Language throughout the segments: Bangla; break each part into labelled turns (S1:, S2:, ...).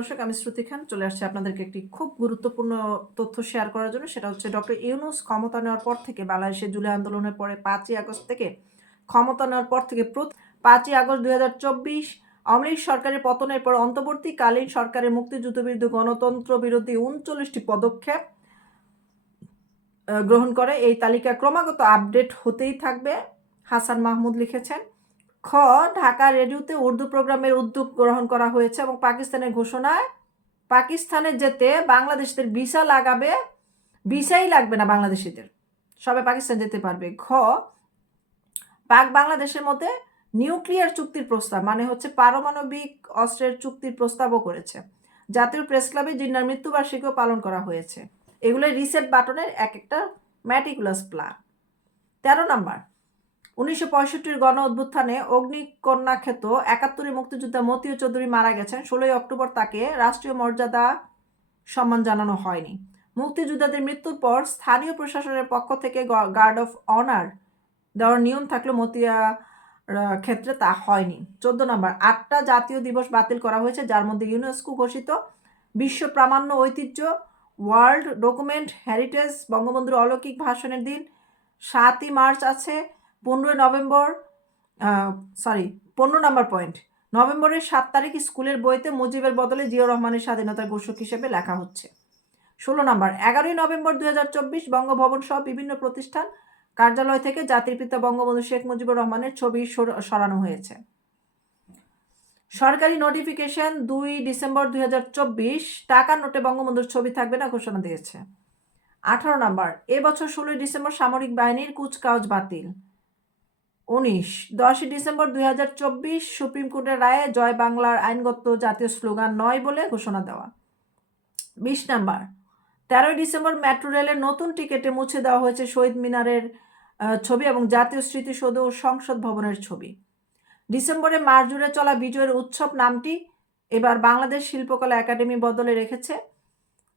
S1: দর্শক, আমি শ্রুতি খান। চলে আসছি আপনাদেরকে একটি খুব গুরুত্বপূর্ণ তথ্য শেয়ার করার জন্য। সেটা হচ্ছে ডক্টর ইউনুস ক্ষমতা নেওয়ার পর থেকে বাংলাদেশে জুলাই আন্দোলনের পরে পাঁচই আগস্ট থেকে ক্ষমতা নেওয়ার পর থেকে পাঁচই আগস্ট দুই হাজার চব্বিশ অমরিক সরকারের পতনের পর অন্তর্বর্তীকালীন সরকারের মুক্তিযুদ্ধ বিরুদ্ধে গণতন্ত্র বিরোধী উনচল্লিশটি পদক্ষেপ গ্রহণ করে। এই তালিকা ক্রমাগত আপডেট হতেই থাকবে। হাসান মাহমুদ লিখেছেন খ, ঢাকা রেডিওতে উর্দু প্রোগ্রামের উদ্যোগ গ্রহণ করা হয়েছে এবং পাকিস্তানের ঘোষণায় পাকিস্তানে যেতে বাংলাদেশদের ভিসা লাগাবে, ভিসাই লাগবে না বাংলাদেশিদের। সবাই পাকিস্তান যেতে পারবে। ঘ, পাক বাংলাদেশের মধ্যে নিউক্লিয়ার চুক্তির প্রস্তাব মানে হচ্ছে পারমাণবিক অস্ত্রের চুক্তির প্রস্তাবও করেছে। জাতীয় প্রেস ক্লাবে জিন্নার মৃত্যুবার্ষিকীও পালন করা হয়েছে। এগুলো রিসেট বাটনের এক একটা ম্যাটিকুলাস প্ল্যান তেরো নাম্বার উনিশশো পঁয়ষট্টির গণ অভ্যুত্থানে অগ্নিকন্যা খ্যাত একাত্তরের মুক্তিযোদ্ধা মতিউ চৌধুরী মারা গেছেন, ষোলোই অক্টোবর তাকে রাষ্ট্রীয় মর্যাদা সম্মান জানানো হয়নি। মুক্তিযোদ্ধাদের মৃত্যুর পর স্থানীয় প্রশাসনের পক্ষ থেকে গার্ড অফ অনার দেওয়ার নিয়ম থাকলেও মতিয়া ক্ষেত্রে তা হয়নি। চোদ্দ নম্বর, আটটা জাতীয় দিবস বাতিল করা হয়েছে, যার মধ্যে ইউনেস্কো ঘোষিত বিশ্ব প্রামাণ্য ঐতিহ্য ওয়ার্ল্ড ডকুমেন্ট হেরিটেজ বঙ্গবন্ধুর অলৌকিক ভাষণের দিন সাতই মার্চ আছে। পনেরোই নভেম্বর সরি পনেরো নম্বর পয়েন্ট নভেম্বরের সাত তারিখ স্কুলের বইতে মুজিবের বদলে জিয়াউর রহমানের স্বাধীনতার ঘোষক হিসেবে লেখা হচ্ছে। ষোলো নম্বর, এগারোই নভেম্বর দুই হাজার চব্বিশ বঙ্গভবন সহ বিভিন্ন প্রতিষ্ঠান, কার্যালয় থেকে জাতির পিতা বঙ্গবন্ধু শেখ মুজিবুর রহমানের ছবি সর- সরানো হয়েছে। সরকারি নোটিফিকেশন দুই ডিসেম্বর দুই হাজার চব্বিশ, টাকার নোটে বঙ্গবন্ধুর ছবি থাকবে না ঘোষণা দিয়েছে। আঠারো নম্বর এবছর ষোলোই ডিসেম্বর সামরিক বাহিনীর কুচকাওয়াজ বাতিল। উনিশ। দশই ডিসেম্বর দুই হাজার চব্বিশ সুপ্রিম কোর্টের রায়ে জয় বাংলার আইনগত জাতীয় স্লোগান নয় বলে ঘোষণা দেওয়া। বিশ নাম্বার, তেরোই ডিসেম্বর মেট্রো রেলের নতুন টিকেটে মুছে দেওয়া হয়েছে শহীদ মিনারের ছবি এবং জাতীয় স্মৃতিসৌধ ও সংসদ ভবনের ছবি। ডিসেম্বরে মাস জুড়ে চলা বিজয়ের উৎসব নামটি এবার বাংলাদেশ শিল্পকলা একাডেমি বদলে রেখেছে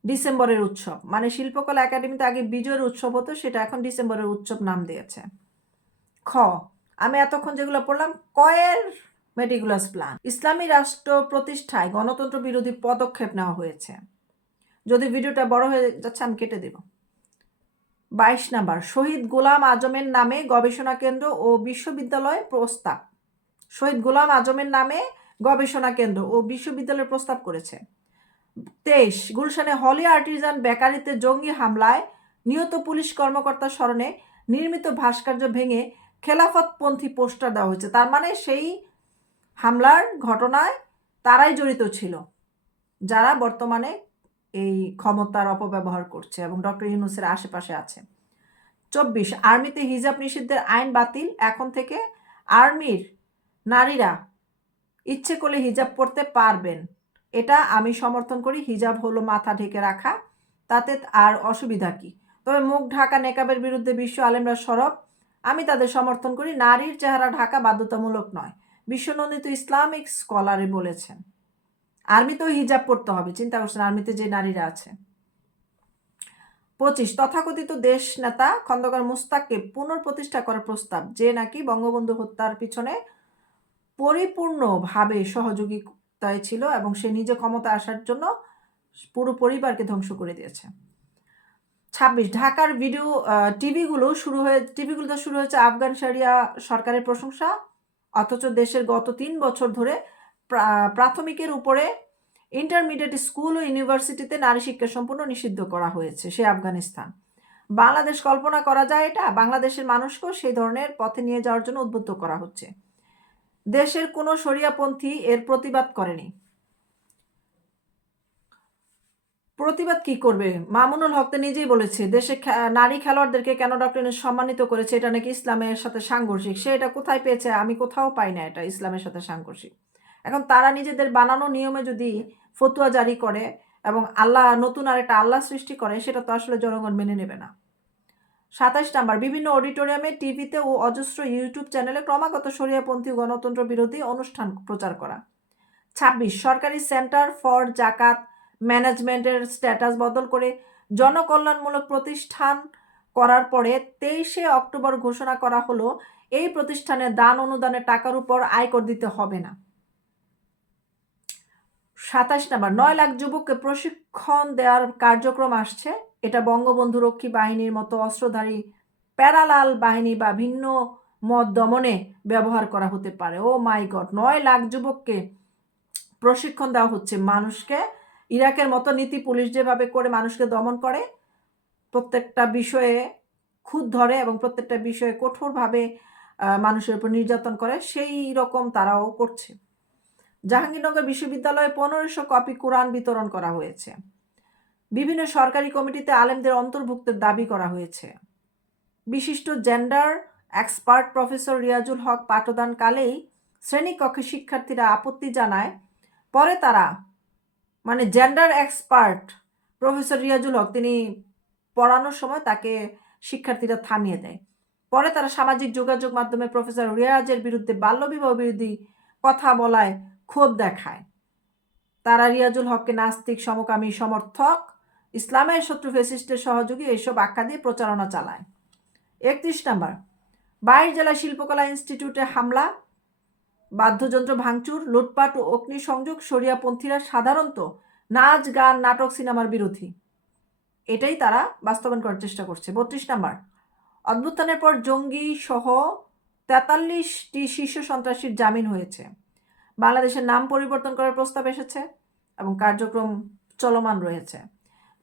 S1: ডিসেম্বরের উৎসব। মানে শিল্পকলা একাডেমিতে আগে বিজয়ের উৎসব হতো, সেটা এখন ডিসেম্বরের উৎসব নাম দিয়েছে। খ আমি এতক্ষণ যেগুলো পড়লাম, কয়ের মেটিকুলাস প্ল্যান। ইসলামী রাষ্ট্র প্রতিষ্ঠায় গণতন্ত্র বিরোধী পদক্ষেপ নেওয়া হয়েছে। যদি ভিডিওটা বড় হয়ে যাচ্ছে, আমি কেটে দেব। বাইশ নাম্বার, শহীদ গোলাম আজমের নামে গবেষণা কেন্দ্র ও বিশ্ববিদ্যালয় প্রস্তাব। শহীদ গোলাম আজমের নামে গবেষণা কেন্দ্র ও বিশ্ববিদ্যালয় প্রস্তাব করেছে। তেইশ, গুলশানে হলি আর্টিজান বেকারিতে জঙ্গি হামলায় নিহত পুলিশ কর্মকর্তার স্মরণে নির্মিত ভাস্কর্য ভেঙে খেলাফতপন্থী পোস্টার দেওয়া হয়েছে। তার মানে সেই হামলার ঘটনায় তারাই জড়িত ছিল, যারা বর্তমানে এই ক্ষমতার অপব্যবহার করছে এবং ডক্টর ইউনুসের আশেপাশে আছে। চব্বিশ, আর্মিতে হিজাব নিষিদ্ধের আইন বাতিল, এখন থেকে আর্মির নারীরা ইচ্ছে করলে হিজাব পরতে পারবেন। এটা আমি সমর্থন করি, হিজাব হলো মাথা ঢেকে রাখা, তাতে আর অসুবিধা কি? তবে মুখ ঢাকা নেকাবের বিরুদ্ধে বিশ্ব আলেমরা সরব আমি তাদের সমর্থন করি, নারীর চেহারা ঢাকা বাধ্যতামূলক নয়, বিশ্বনন্দিত ইসলামিক স্কলারে বলেছেন। আর্মিতেও হিজাব পড়তে হবে, চিন্তা করছেন আর্মিতে যে নারীরা আছে। পঁচিশ, তথাকথিত দেশ নেতা খন্দকার মুস্তাককে পুনঃপ্রতিষ্ঠা করার প্রস্তাব, যে নাকি বঙ্গবন্ধু হত্যার পিছনে পরিপূর্ণভাবে সহযোগিতায় ছিল এবং সে নিজে ক্ষমতা আসার জন্য পুরো পরিবারকে ধ্বংস করে দিয়েছে। ছাব্বিশ। ঢাকার ভিডিও টিভিগুলো শুরু হয়ে, টিভিগুলোতে শুরু হয়েছে আফগান সারিয়া সরকারের প্রশংসা, অথচ দেশের গত তিন বছর ধরে প্রাথমিকের উপরে ইন্টারমিডিয়েট স্কুল ও ইউনিভার্সিটিতে নারী শিক্ষা সম্পূর্ণ নিষিদ্ধ করা হয়েছে সে আফগানিস্তান। বাংলাদেশ কল্পনা করা যায় এটা, বাংলাদেশের মানুষকেও সেই ধরনের পথে নিয়ে যাওয়ার জন্য উদ্বুদ্ধ করা হচ্ছে। দেশের কোনো শরিয়াপন্থী এর প্রতিবাদ করেনি। প্রতিবাদ কি করবে? মামুনুল হক তো নিজেই বলেছে, দেশে নারী খেলোয়াড়দেরকে কেন ডক্টর সম্মানিত করেছে? এটা নাকি ইসলামের সাথে সাংঘর্ষিক। সে এটা কোথায় পেয়েছে? আমি কোথাও পাই না এটা ইসলামের সাথে সাংঘর্ষিক। এখন তারা নিজেদের বানানো নিয়মে যদি ফতুয়া জারি করে এবং আল্লাহ, নতুন আর একটা আল্লাহ সৃষ্টি করে, সেটা তো আসলে জনগণ মেনে নেবে না। সাতাশ নাম্বার, বিভিন্ন অডিটোরিয়ামে, টিভিতে ও অজস্র ইউটিউব চ্যানেলে ক্রমাগত শরিয়াপন্থী ও গণতন্ত্র বিরোধী অনুষ্ঠান প্রচার করা। ছাব্বিশ, সরকারি সেন্টার ফর জাকাত ম্যানেজমেন্টের স্ট্যাটাস বদল করে জনকল্যাণমূলক প্রতিষ্ঠান করার পরে তেইশে অক্টোবর ঘোষণা করা হলো, এই প্রতিষ্ঠানে দান অনুদানের টাকার উপর আয়কর দিতে হবে না। সাতাশ নাম্বার, নয় লাখ যুবককে প্রশিক্ষণ দেওয়ার কার্যক্রম আসছে। এটা বঙ্গবন্ধু রক্ষী বাহিনীর মতো অস্ত্রধারী প্যারালাল বাহিনী বা ভিন্ন মত দমনে ব্যবহার করা হতে পারে। ও মাই গড, নয় লাখ যুবককে প্রশিক্ষণ দেওয়া হচ্ছে মানুষকে। ইরাকের মতো নীতি পুলিশ যেভাবে করে মানুষকে দমন করে, প্রত্যেকটা বিষয়ে খুদ ধরে এবং প্রত্যেকটা বিষয়ে কঠোরভাবে মানুষের উপর নির্যাতন করে, সেই রকম তারাও করছে। জাহাঙ্গীরনগর বিশ্ববিদ্যালয়ে পনেরোশো কপি কোরআন বিতরণ করা হয়েছে। বিভিন্ন সরকারি কমিটিতে আলেমদের অন্তর্ভুক্তের দাবি করা হয়েছে। বিশিষ্ট gender expert professor Riazul Haque পাঠদান কালেই শ্রেণীকক্ষে শিক্ষার্থীরা আপত্তি জানায়, পরে তারা মানে gender expert professor Riazul Haque তিনি পড়ানোর সময় তাকে শিক্ষার্থীরা থামিয়ে দেয়। পরে তারা সামাজিক যোগাযোগ মাধ্যমে প্রফেসর রিয়াজের বিরুদ্ধে বাল্যবিবাহ বিরোধী কথা বলায় ক্ষোভ দেখায়। তারা রিয়াজুল হককে নাস্তিক, সমকামী, সমর্থক, ইসলামের শত্রু ফেসিস্টের সহযোগী এইসব আখ্যা দিয়ে প্রচারণা চালায়। একত্রিশ নাম্বার, বাইশ জেলা শিল্পকলা ইনস্টিটিউটে হামলা বাদ্যযন্ত্র ভাঙচুর, লুটপাট ও অগ্নিসংযোগ সরিয়াপন্থীরা সাধারণত নাচ, গান, নাটক, সিনেমার বিরোধী। এটাই তারা বাস্তবায়ন করার চেষ্টা করছে। বত্রিশ নাম্বার। অভ্যুত্থানের পর জঙ্গি সহ তেতাল্লিশটি শীর্ষ সন্ত্রাসীর জামিন হয়েছে। বাংলাদেশের নাম পরিবর্তন করার প্রস্তাব এসেছে এবং কার্যক্রম চলমান রয়েছে।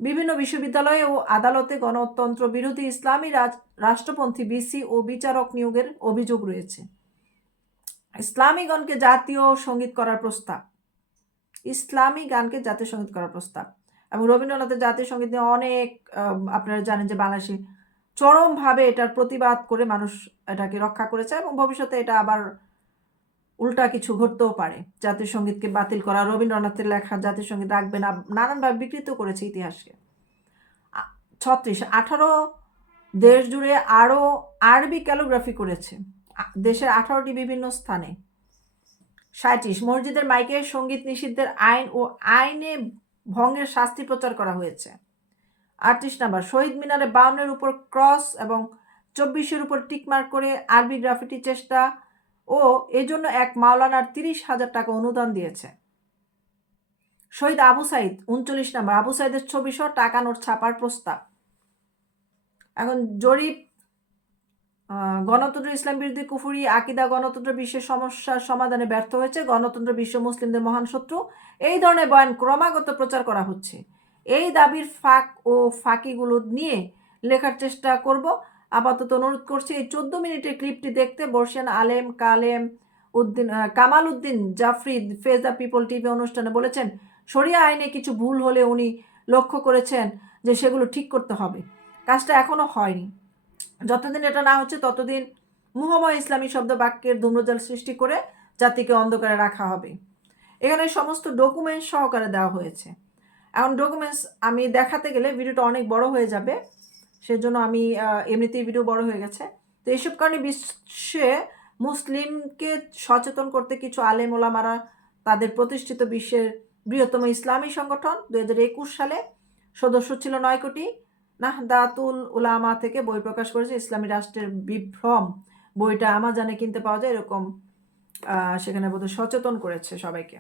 S1: বিভিন্ন বিশ্ববিদ্যালয়ে ও আদালতে গণতন্ত্র বিরোধী ইসলামী রাজ- রাষ্ট্রপন্থী বিসি ও বিচারক নিয়োগের অভিযোগ রয়েছে। ইসলামী জাতীয় সংগীত করার প্রস্তাব। ইসলামী গানকে জাতীয় সংগীত করার প্রস্তাব। এবং রবীন্দ্রনাথের জাতীয় সংগীত নিয়ে অনেক আপনারা জানেন যে বাংলাদেশে চরমভাবে এটার প্রতিবাদ করে মানুষ এটাকে রক্ষা করেছে এবং ভবিষ্যতে এটা আবার উল্টা কিছু ঘটতেও পারে। জাতীয় সঙ্গীতকে বাতিল করা, রবীন্দ্রনাথের লেখা জাতীয় সংগীত রাখবে না, নানানভাবে বিকৃত করেছে ইতিহাসকে। ছত্রিশ, আঠারো দেশ জুড়ে আরও আরবি ক্যালোগ্রাফি করেছে। দেশের আঠারোটি বিভিন্ন স্থানে। সাঁত্রিশ মসজিদের মাইকে সংগীত নিষিদ্ধের আইন ও আইনে ভঙ্গের শাস্তি প্রচার করা হয়েছে। আটত্রিশ নাম্বার, শহীদ মিনারে বাউনের উপর ক্রস এবং চব্বিশের উপর টিকমার্ক করে আরবি গ্রাফিটি চেষ্টা ও এজন্য এক মাওলানার তিরিশ হাজার টাকা অনুদান দিয়েছে। শহীদ আবু সাইদ, উনচল্লিশ নাম্বার, আবু সাইদের ছবি সহ টাকা নোট ছাপার প্রস্তাব। এখন জরিপ গণতন্ত্র, ইসলাম বিরোধী কুফুরি, আকিদা, গণতন্ত্র, বিশ্বের সমস্যার সমাধানে ব্যর্থ হয়েছে, গণতন্ত্র, বিশ্ব মুসলিমদের মহান শত্রু। এই ধরনের বয়ান ক্রমাগত প্রচার করা হচ্ছে। এই দাবির ফাঁক ও ফাঁকিগুলো নিয়ে লেখার চেষ্টা করব। আপাতত অনুরোধ করছি, এই চোদ্দ মিনিটের ক্লিপটি দেখতে বর্ষিয়ান আলেম Kalem Uddin Kamal Uddin Jafrid face the people TV অনুষ্ঠানে বলেছেন, শরিয়া আইনে কিছু ভুল হলে উনি লক্ষ্য করেছেন যে সেগুলো ঠিক করতে হবে। কাজটা এখনও হয়নি। যতদিন এটা না হচ্ছে, ততদিন মুহময় ইসলামী শব্দ বাক্যের ধূম্রজাল সৃষ্টি করে জাতিকে অন্ধকারে রাখা হবে। এখানে সমস্ত ডকুমেন্টস সহকারে দেওয়া হয়েছে। এখন ডকুমেন্টস আমি দেখাতে গেলে ভিডিওটা অনেক বড় হয়ে যাবে, সেজন্য আমি এমনিতেই ভিডিও বড় হয়ে গেছে। তো এইসব কারণে বিশ্বে মুসলিমকে সচেতন করতে কিছু আলেম ওলামারা তাদের প্রতিষ্ঠিত বিশ্বের বৃহত্তম ইসলামী সংগঠন দু সালে সদস্য ছিল নয় কোটি। নাহদাতুল উলামা থেকে বই প্রকাশ করেছে ইসলামী রাষ্ট্রের বিভ্রম। বইটা আমাজনে কিনতে পাওয়া যায়, এরকম সেখানে বোধহয় সচেতন করেছে সবাইকে।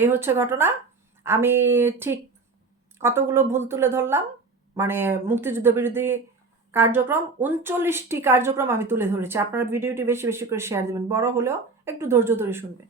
S1: এই হচ্ছে ঘটনা। আমি ঠিক কতগুলো ভুল তুলে ধরলাম? মানে মুক্তিযুদ্ধ বিরোধী কার্যক্রম, উনচল্লিশটি কার্যক্রম আমি তুলে ধরেছি। আপনারা ভিডিওটি বেশি বেশি করে শেয়ার দেবেন, বড় হলেও একটু ধৈর্য ধরে শুনবেন।